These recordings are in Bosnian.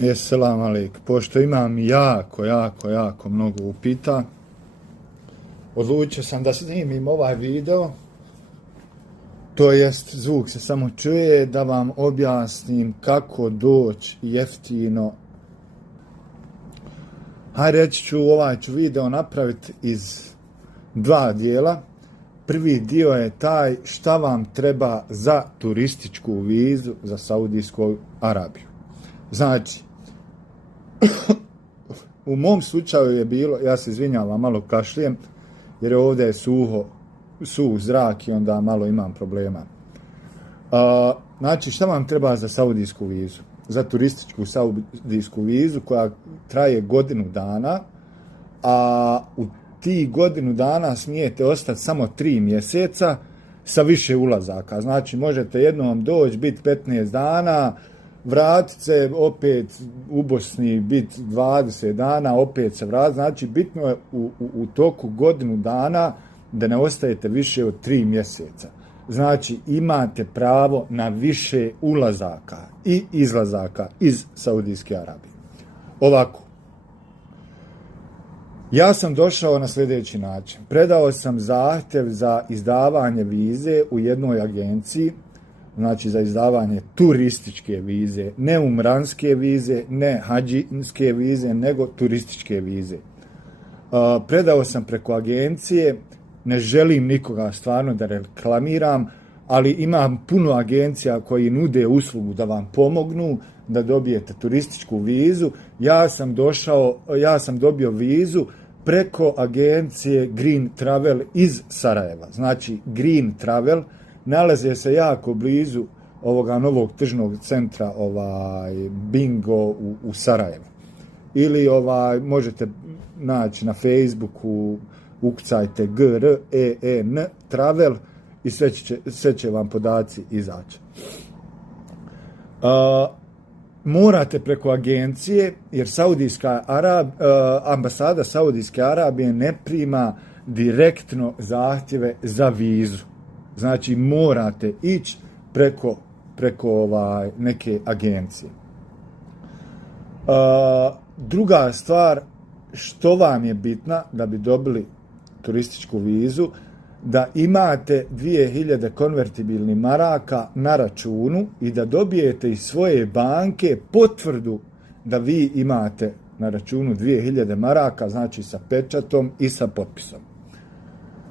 Selam alejk. Pošto imam jako mnogo upita, odlučio sam da snimim ovaj video, to jest zvuk se samo čuje, da vam objasnim kako doći jeftino. Reći ću, ovaj ću video napraviti iz dva dijela. Prvi dio je taj šta vam treba za turističku vizu za Saudijsku Arabiju. Znači, u mom slučaju je bilo, ja se izvinjavam, malo kašljem, jer ovdje je suh zrak i onda malo imam problema. Znači, šta vam treba za saudijsku vizu? Za turističku saudijsku vizu koja traje godinu dana, a u tih godinu dana smijete ostati samo 3 mjeseca sa više ulazaka. Znači, možete jednom doći, biti 15 dana, vratiti se opet u Bosni, biti 20 dana, opet se vratiti. Znači, bitno je u toku godinu dana da ne ostajete više od 3 mjeseca. Znači, imate pravo na više ulazaka i izlazaka iz Saudijske Arabije. Ovako, ja sam došao na sljedeći način. Predao sam zahtjev za izdavanje vize u jednoj agenciji, znači za izdavanje turističke vize, ne umranske vize, ne hadžinske vize, nego turističke vize. Predao sam preko agencije, ne želim nikoga stvarno da reklamiram, ali imam puno agencija koji nude uslugu da vam pomognu da dobijete turističku vizu. Ja sam dobio vizu preko agencije Green Travel iz Sarajeva. Znači, Green Travel nalaze se jako blizu ovoga novog tržnog centra Bingo u Sarajevu. Ili možete naći na Facebooku, ukucajte GREN Travel i sve će vam podaci izaći. Morate preko agencije, jer ambasada Saudijske Arabije ne prima direktno zahtjeve za vizu. Znači, morate ići preko neke agencije. Druga stvar, što vam je bitna da bi dobili turističku vizu, da imate 2000 konvertibilnih maraka na računu i da dobijete iz svoje banke potvrdu da vi imate na računu 2000 maraka, znači sa pečatom i sa potpisom.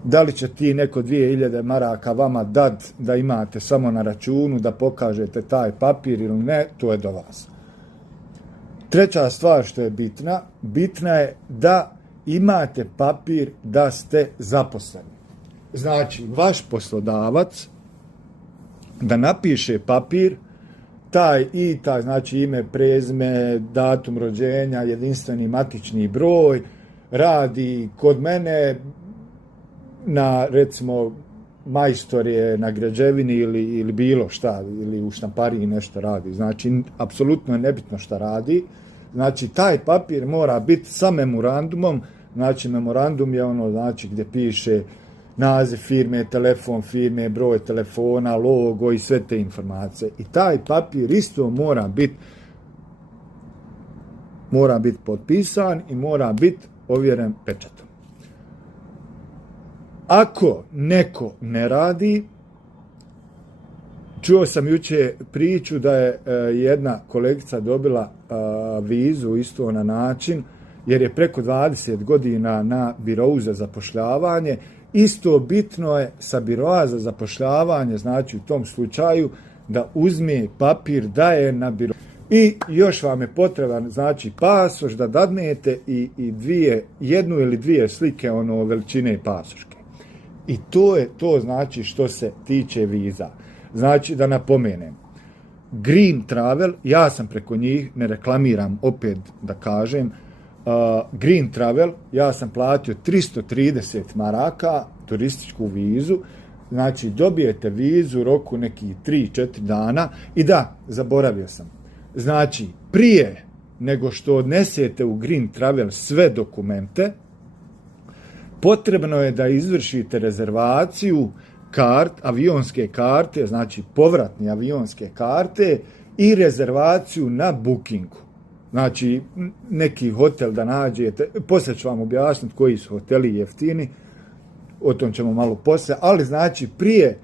Da li će ti neko 2000 maraka vama dat da imate samo na računu, da pokažete taj papir ili ne, to je do vas. Treća stvar što je bitna je da imate papir da ste zaposleni. Znači, vaš poslodavac da napiše papir, taj, znači ime, prezime, datum rođenja, jedinstveni matični broj, radi kod mene na, recimo, majstor je na građevini ili bilo šta, ili u štampariji nešto radi. Znači, apsolutno je nebitno šta radi. Znači, taj papir mora biti sa memorandumom. Znači, memorandum je znači gdje piše naziv firme, telefon firme, broj telefona, logo i sve te informacije. I taj papir isto mora biti potpisan i mora biti ovjeren pečatom. Ako neko ne radi, čuo sam jučer priču da je jedna kolegica dobila vizu isto na način, jer je preko 20 godina na birou za zapošljavanje. Isto bitno je sa biroa za zapošljavanje, znači u tom slučaju, da uzme papir da je na birou. I još vam je potreban, znači, pasoš da dadnete i jednu ili dvije slike veličine pasoške. I to je to, znači, što se tiče viza. Znači, da napomenem, Green Travel, ja sam preko njih, ne reklamiram, opet da kažem, Green Travel, ja sam platio 330 maraka turističku vizu, znači dobijete vizu u roku nekih 3-4 dana i da, zaboravio sam. Znači, prije nego što odnesete u Green Travel sve dokumente, potrebno je da izvršite rezervaciju avionske karte, znači povratne avionske karte i rezervaciju na Bookingu. Znači, neki hotel da nađete, poslije ću vam objasniti koji su hoteli jeftini, o tom ćemo malo poslije, ali znači prije,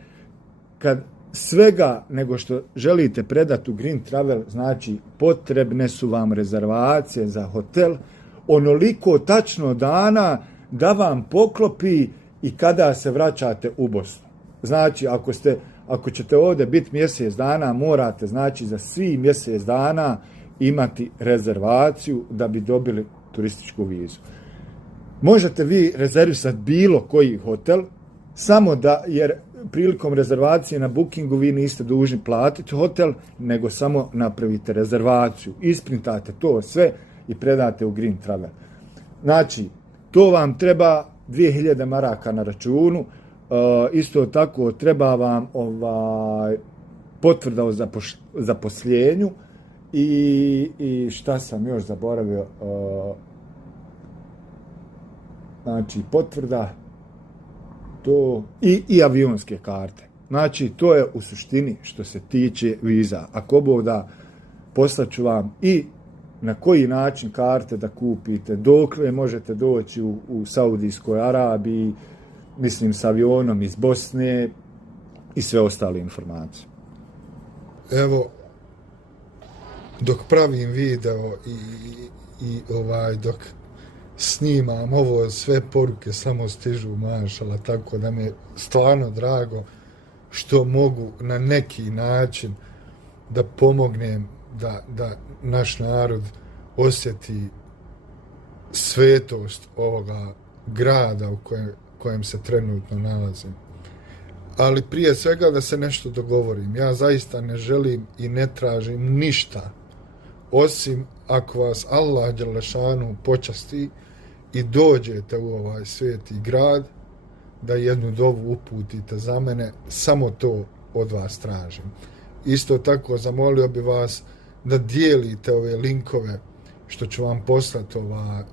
kad svega nego što želite predati u Green Travel, znači potrebne su vam rezervacije za hotel, onoliko tačno dana da vam poklopi i kada se vraćate u Bosnu. Znači, ako ćete ovdje biti mjesec dana, morate, znači, za svi mjesec dana imati rezervaciju da bi dobili turističku vizu. Možete vi rezervisati bilo koji hotel, samo da, jer prilikom rezervacije na Bookingu vi niste dužni platiti hotel, nego samo napravite rezervaciju. Isprintate to sve i predate u Green Travel. Znači, to vam treba 2000 maraka na računu, isto tako treba vam potvrda o zaposljenju i šta sam još zaboravio, znači potvrda, to i avionske karte. Znači, to je u suštini što se tiče viza. Ako Bog da, poslaću vam i na koji način karte da kupite, dokle možete doći u Saudijskoj Arabiji, mislim s avionom iz Bosne i sve ostale informacije. Evo, dok pravim video i dok snimam ovo, sve poruke samo stižu, mašala, tako da mi je stvarno drago što mogu na neki način da pomognem da naš narod osjeti svetost ovoga grada u kojem se trenutno nalazim. Ali prije svega da se nešto dogovorim. Ja zaista ne želim i ne tražim ništa, osim ako vas Allah dželešanu počasti i dođete u ovaj sveti grad, da jednu dovu uputite za mene, samo to od vas tražim. Isto tako zamolio bi vas da dijelite ove linkove što ću vam poslati,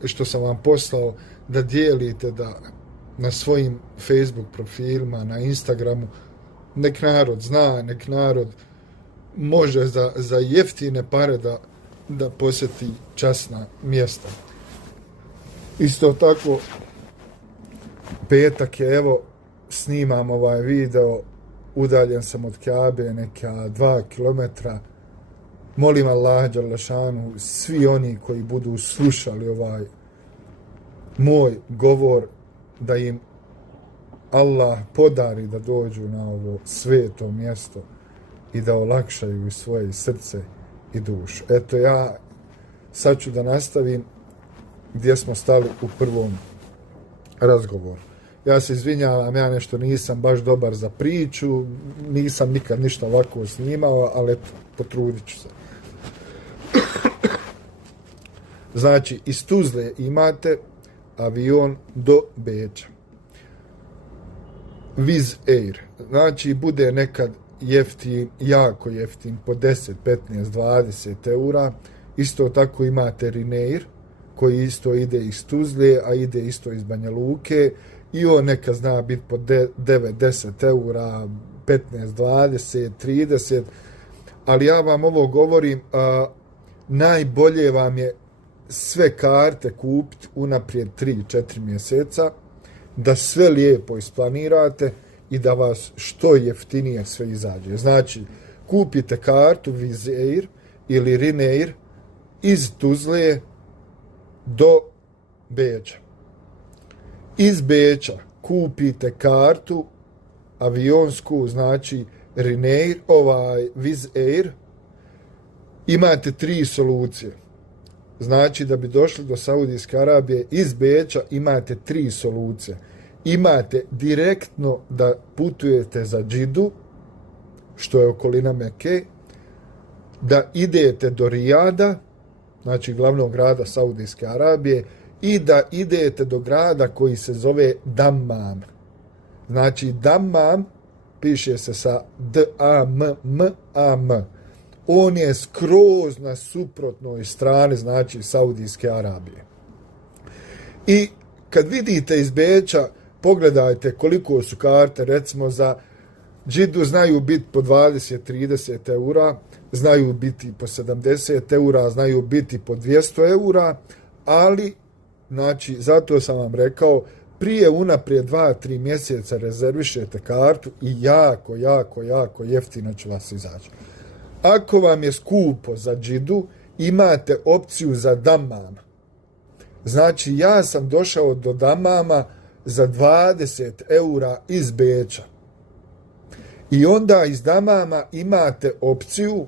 što sam vam poslao, da dijelite da na svojim Facebook profilima, na Instagramu, nek narod zna, nek narod može za jeftine pare da posjeti časna mjesta. Isto tako, petak je, evo, snimam ovaj video, udaljen sam od Kjabe neka 2 kilometra. Molim Allah dželešanu, svi oni koji budu slušali ovaj moj govor, da im Allah podari da dođu na ovo sveto mjesto i da olakšaju svoje srce i dušu. Eto, ja sad ću da nastavim gdje smo stali u prvom razgovoru. Ja se izvinjavam, ja nešto nisam baš dobar za priču, nisam nikad ništa ovako snimao, ali eto, potrudit ću se. Znači, iz Tuzle imate avion do Beča. Wizz Air. Znači, bude nekad jeftin, jako jeftin, po 10, 15, 20 eura. Isto tako imate Ryanair, koji isto ide iz Tuzle, a ide isto iz Banja Luke. I on neka zna biti po 9, 10 eura, 15, 20, 30. Ali ja vam ovo govorim, najbolje vam je sve karte kupiti unaprijed 3-4 mjeseca, da sve lijepo isplanirate i da vas što jeftinije sve izađe. Znači, kupite kartu Wizz Air ili Ryanair iz Tuzle do Beča. Iz Beča kupite kartu avionsku, znači Ryanair, Wizz Air. Imate 3 solucije. Znači, da bi došli do Saudijske Arabije iz Beča imate 3 solucije. Imate direktno da putujete za Džidu, što je okolina Mekke, da idete do Rijada, znači glavnog grada Saudijske Arabije, i da idete do grada koji se zove Dammam. Znači, Dammam piše se sa D-A-M-M-A-M. On je skroz na suprotnoj strani, znači, Saudijske Arabije. I kad vidite iz Beča, pogledajte koliko su karte, recimo za Džidu znaju biti po 20-30 eura, znaju biti po 70 eura, znaju biti po 200 eura, ali, znači, zato sam vam rekao, prije unaprijed 2-3 mjeseca rezervišete kartu i jako jeftino će vas izaći. Ako vam je skupo za Džidu, imate opciju za Dammam. Znači, ja sam došao do Dammama za 20 eura iz Beča. I onda iz Dammama imate opciju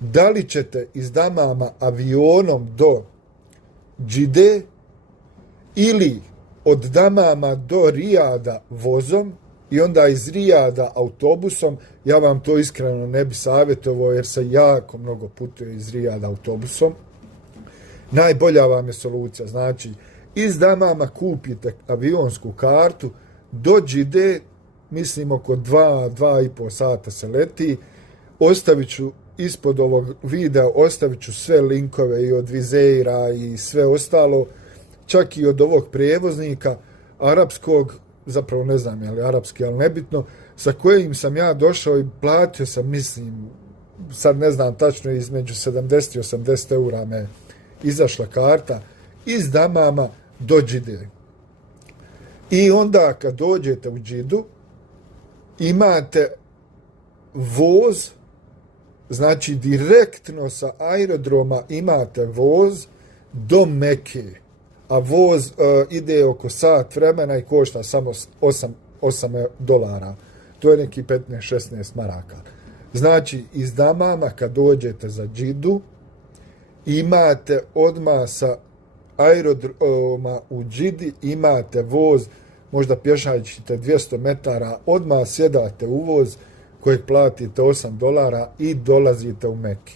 da li ćete iz Dammama avionom do Džide ili od Dammama do Rijada vozom i onda iz Rijada autobusom. Ja vam to iskreno ne bi savjetovao jer se jako mnogo putuje iz Rijada autobusom. Najbolja vam je solucija. Znači, iz Dammama kupite avionsku kartu do Džide, mislim oko 2,5 sata se leti. Ostavit ću ispod ovog videa, ostavit ću sve linkove i od Vizeira i sve ostalo, čak i od ovog prijevoznika arapskog, zapravo ne znam je li arapski, ali nebitno, sa kojim sam ja došao i platio sam, mislim, sad ne znam tačno, između 70 i 80 eura me izašla karta iz Dammama do Džide. I onda kad dođete u Džidu, imate voz, znači direktno sa aerodroma imate voz do Mekke, a voz ide oko sat vremena i košta samo $8. To je neki 15-16 maraka. Znači, iz Dammama kad dođete za Džidu, imate odmah sa aerodroma u Džidi, imate voz, možda pješajućite 200 metara, odmah sjedate u voz kojeg platite $8 i dolazite u Mekke.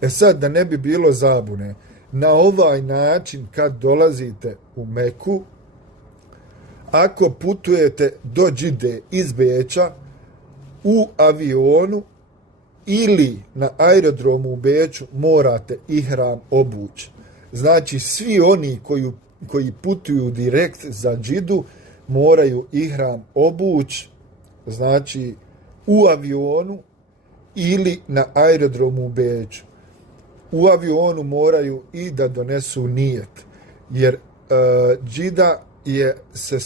E sad, da ne bi bilo zabune, na ovaj način kad dolazite u Meku, ako putujete do Džide iz Beča u avionu ili na aerodromu u Beču, morate ihram obući. Znači, svi oni koji putuju direkt za Džidu moraju ihram obući, znači u avionu ili na aerodromu u Beču. U avionu moraju i da donesu nijet, jer Džida se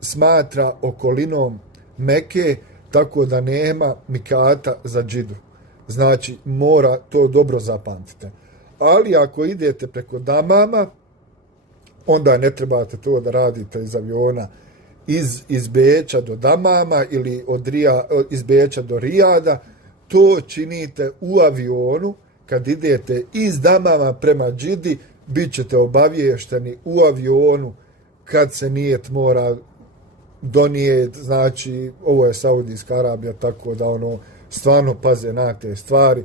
smatra okolinom Mekke, tako da nema mikata za Džidu. Znači, mora to dobro zapamtite. Ali ako idete preko Dammama, onda ne trebate to da radite iz aviona iz Beča do Dammama ili iz Beča do Rijada. To činite u avionu. Kad idete iz Dammama prema Džidi, bit ćete obaviješteni u avionu kad se nijet mora donijeti. Znači, ovo je Saudijska Arabija, tako da stvarno paze na te stvari.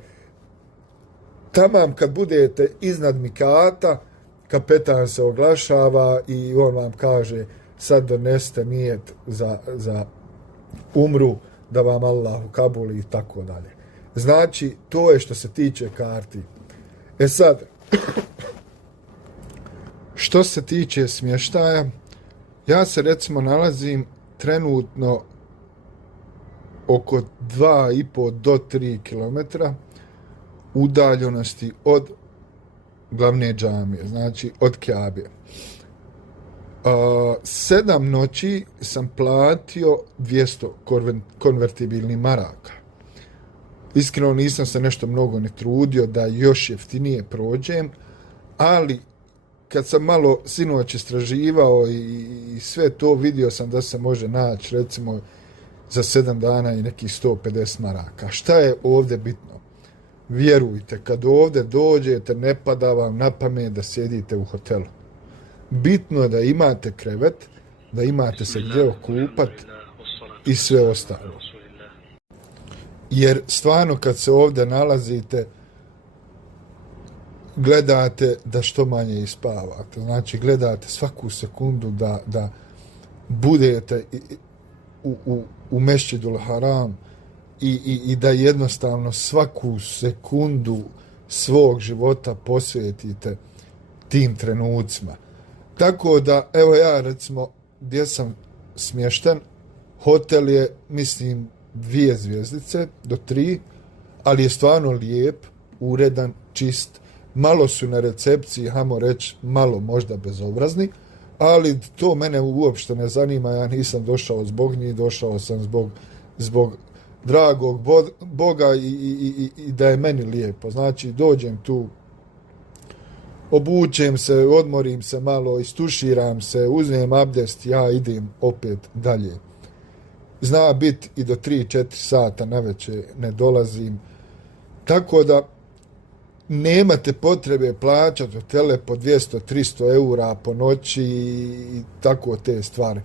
Tamam kad budete iznad mikata, kapetan se oglašava i on vam kaže sad donesete nijet za umru, da vam Allah ukabuli i tako dalje. Znači, to je što se tiče karti. E sad, što se tiče smještaja, ja se recimo nalazim trenutno oko 2,5 do 3 km udaljenosti od glavne džamije, znači od Kjabe. 7 noći sam platio 200 konvertibilnih maraka. Iskreno nisam se nešto mnogo ne trudio da još jeftinije prođem, ali kad sam malo sinoć istraživao i sve to, vidio sam da se može naći recimo za 7 dana i nekih 150 maraka. Šta je ovdje bitno? Vjerujte, kad ovdje dođete, ne pada vam na pamet da sjedite u hotelu. Bitno je da imate krevet, da imate se gdje okupat i sve ostalo. Jer stvarno kad se ovdje nalazite, gledate da što manje ispavate. Znači, gledate svaku sekundu da budete u Mešćidul Haram i da jednostavno svaku sekundu svog života posvetite tim trenucima. Tako da, evo ja recimo gdje sam smješten, hotel je, mislim, 2 zvjezdice do 3, ali je stvarno lijep, uredan, čist, malo su na recepciji, hajmo reći, malo možda bezobrazni, ali to mene uopšte ne zanima, ja nisam došao zbog njih, došao sam zbog dragog Boga i da je meni lijepo. Znači, dođem tu, obučem se, odmorim se malo, istuširam se, uzmem abdest, ja idem opet dalje. Zna biti i do 3-4 sata navečer ne dolazim, tako da nemate potrebe plaćati hotele po 200-300 eura po noći i tako te stvari.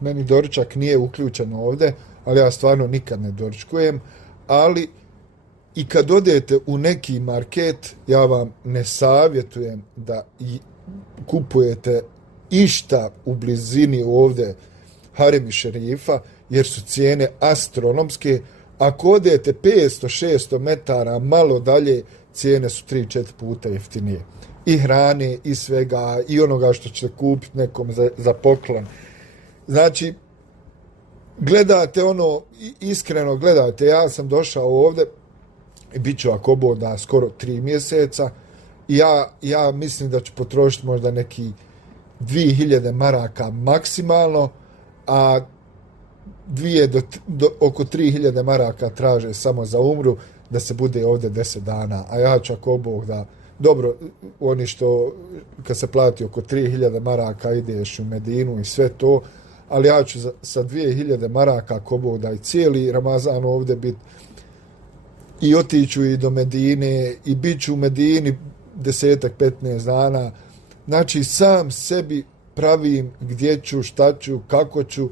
Meni doručak nije uključen ovdje, ali ja stvarno nikad ne doručkujem, ali i kad odete u neki market, ja vam ne savjetujem da kupujete išta u blizini ovdje Harem i šerifa, jer su cijene astronomske. Ako odete 500-600 metara malo dalje, cijene su 3-4 puta jeftinije. I hrane, i svega, i onoga što ćete kupiti nekom za poklon. Znači, gledate ono, iskreno gledate, ja sam došao ovdje, i bit ću ako Bog da skoro 3 mjeseca, i ja mislim da ću potrošiti možda neki 2000 maraka maksimalno, a oko 3000 maraka traže samo za umru, da se bude ovdje 10 dana, a ja ću ako Bog da, dobro, oni što kad se plati oko 3000 maraka ideš u Medinu i sve to, ali ja ću sa 2000 maraka ako Bog da i cijeli Ramazan ovdje biti i otiću i do Medine i bit ću u Medini 10-15 dana. Znači sam sebi pravim gdje ću, šta ću, kako ću.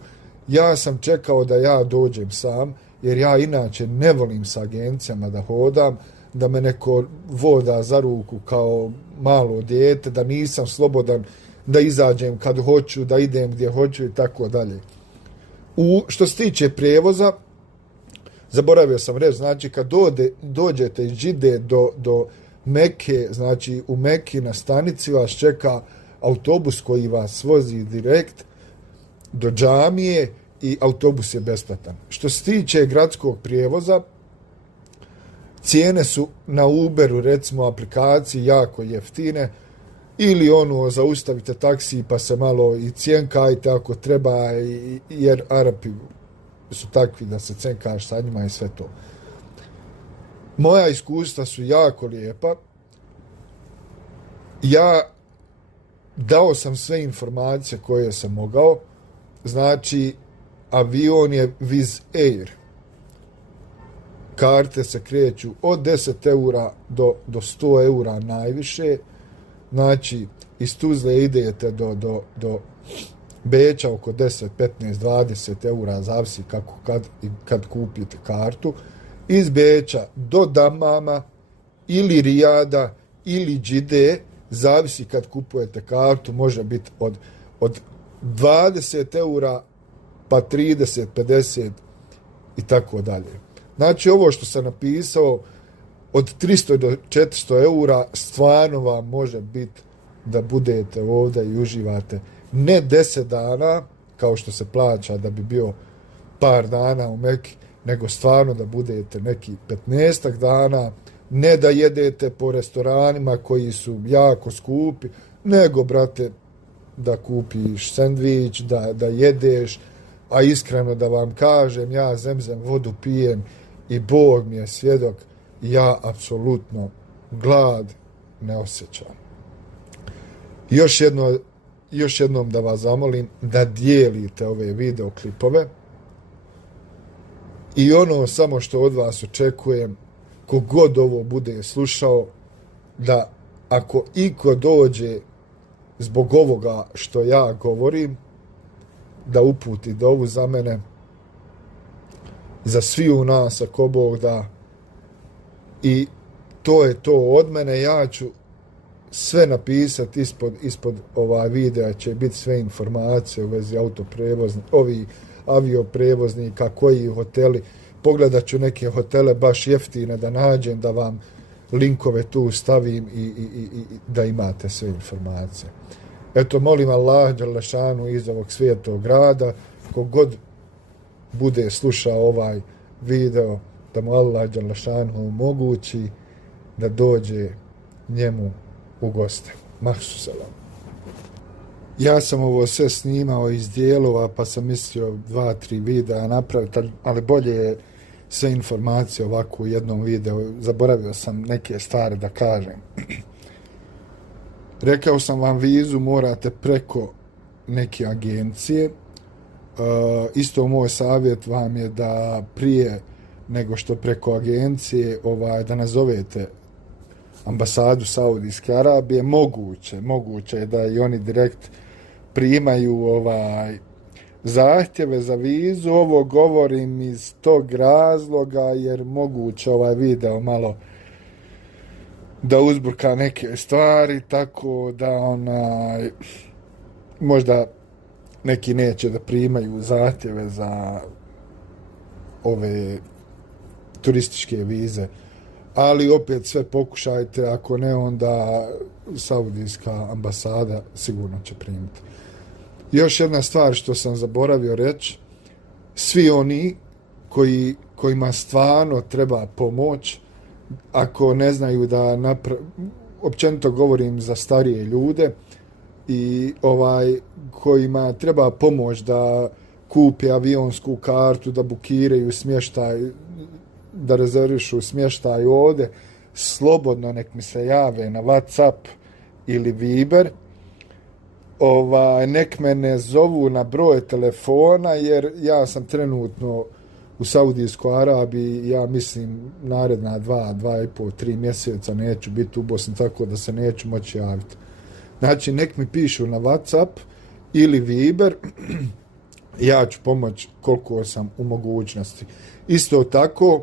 Ja sam čekao da ja dođem sam, jer ja inače ne volim sa agencijama da hodam, da me neko voda za ruku kao malo dijete, da nisam slobodan da izađem kad hoću, da idem gdje hoću i tako dalje. Što se tiče prijevoza, zaboravio sam reći, znači kad dođete iz Džide do Mekke, znači u Mekki na stanici vas čeka autobus koji vas vozi direkt do džamije i autobus je besplatan. Što se tiče gradskog prijevoza, cijene su na Uberu, recimo aplikaciji, jako jeftine, ili zaustavite taksi pa se malo i cjenkajte ako treba, jer Arapi su takvi da se cenkaš sa njima i sve to. Moja iskustva su jako lijepa. Ja dao sam sve informacije koje sam mogao. Znači, avion je Wizz Air. Karte se kreću od 10 eura do 100 eura najviše. Znači, iz Tuzle idete do Beča oko 10, 15, 20 eura, zavisi kako kad kupite kartu. Iz Beča do Damama ili Rijada ili Džide, zavisi kad kupujete kartu, može biti od 20 eura pa 30, 50 i tako dalje. Znači, ovo što sam napisao, od 300 do 400 eura stvarno vam može biti da budete ovdje i uživate ne 10 dana, kao što se plaća da bi bio par dana u Meki, nego stvarno da budete neki 15 dana, ne da jedete po restoranima koji su jako skupi, nego, brate, da kupiš sendvič, da jedeš, a iskreno da vam kažem, ja zemzem vodu pijem i Bog mi je svjedok, ja apsolutno glad ne osjećam. Još jednom da vas zamolim da dijelite ove videoklipove i samo što od vas očekujem, kogod ovo bude slušao, da ako iko dođe zbog ovoga što ja govorim, da uputi dovu za mene, za svi u nas, ako Bog da. I to je to od mene. Ja ću sve napisati ispod ova videa, će biti sve informacije u vezi avioprevoznika, koji hoteli. Pogledat ću neke hotele baš jeftine da nađem, da vam linkove tu stavim i da imate sve informacije. Eto, molim Allah dželešanu iz ovog svijetog grada, kogod bude slušao ovaj video, da mu Allah dželle omogući da dođe njemu u goste. Mahsu selam. Ja sam ovo sve snimao iz dijelova, pa sam mislio 2-3 videa napraviti, ali bolje je sve informacije ovako u jednom videu. Zaboravio sam neke stvari da kažem. Rekao sam vam, vizu morate preko neke agencije. Isto moj savjet vam je da prije nego što preko agencije da nazovete ambasadu Saudijske Arabije, moguće je da i oni direkt primaju zahtjeve za vizu. Ovo govorim iz tog razloga jer moguće video malo da uzburka neke stvari, tako da možda neki neće da primaju zahtjeve za ove turističke vize, ali opet sve pokušajte, ako ne onda Saudijska ambasada sigurno će primiti. Još jedna stvar što sam zaboravio reći, svi oni kojima stvarno treba pomoć, ako ne znaju da općenito govorim za starije ljude i kojima treba pomoć da kupe avionsku kartu, da bukiraju smještaj, da rezervišu smještaj ovdje, slobodno nek mi se jave na WhatsApp ili Viber. Nek me ne zovu na broj telefona, jer ja sam trenutno u Saudijskoj Arabiji, ja mislim naredna 2,5-3 mjeseca neću biti u Bosni, tako da se neću moći javiti. Znači, nek mi pišu na WhatsApp ili Viber, ja ću pomoći koliko sam u mogućnosti. Isto tako,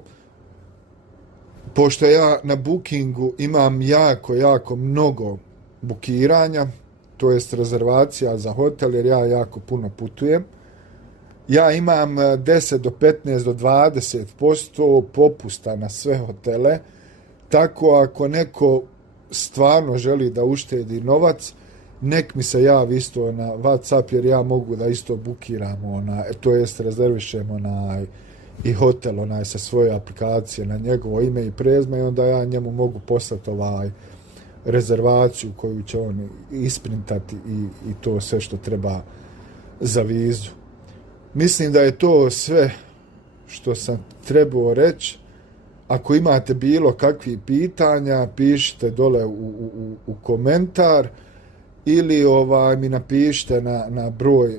pošto ja na Bookingu imam jako mnogo bukiranja, to jest rezervacija za hotel, jer ja jako puno putujem, ja imam 10 do 15 do 20% popusta na sve hotele, tako ako neko stvarno želi da uštedi novac, nek mi se javi isto na WhatsApp, jer ja mogu da isto bukiram, to jest rezervišem i hotel sa svoje aplikacije na njegovo ime i prezime, i onda ja njemu mogu poslati rezervaciju koju će on isprintati i to sve što treba za vizu. Mislim da je to sve što sam trebao reći. Ako imate bilo kakvih pitanja, pišite dole u komentar ili mi napišite na broj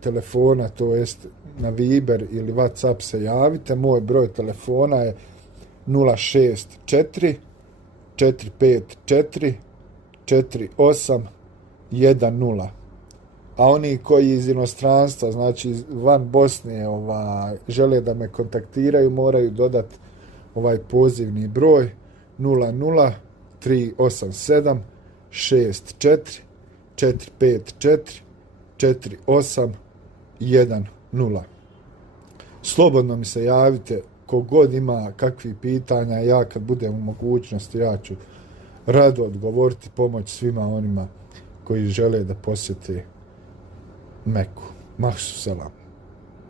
telefona, to jest na Viber ili WhatsApp se javite. Moj broj telefona je 064 454 4810. A oni koji iz inostranstva, znači van Bosne, žele da me kontaktiraju, moraju dodati pozivni broj 00 387 64 454 4810. Slobodno mi se javite, kogod ima kakvih pitanja, ja kad budem u mogućnosti, ja ću rado odgovoriti, pomoć svima onima koji žele da posjete Meku. Mahsu selam.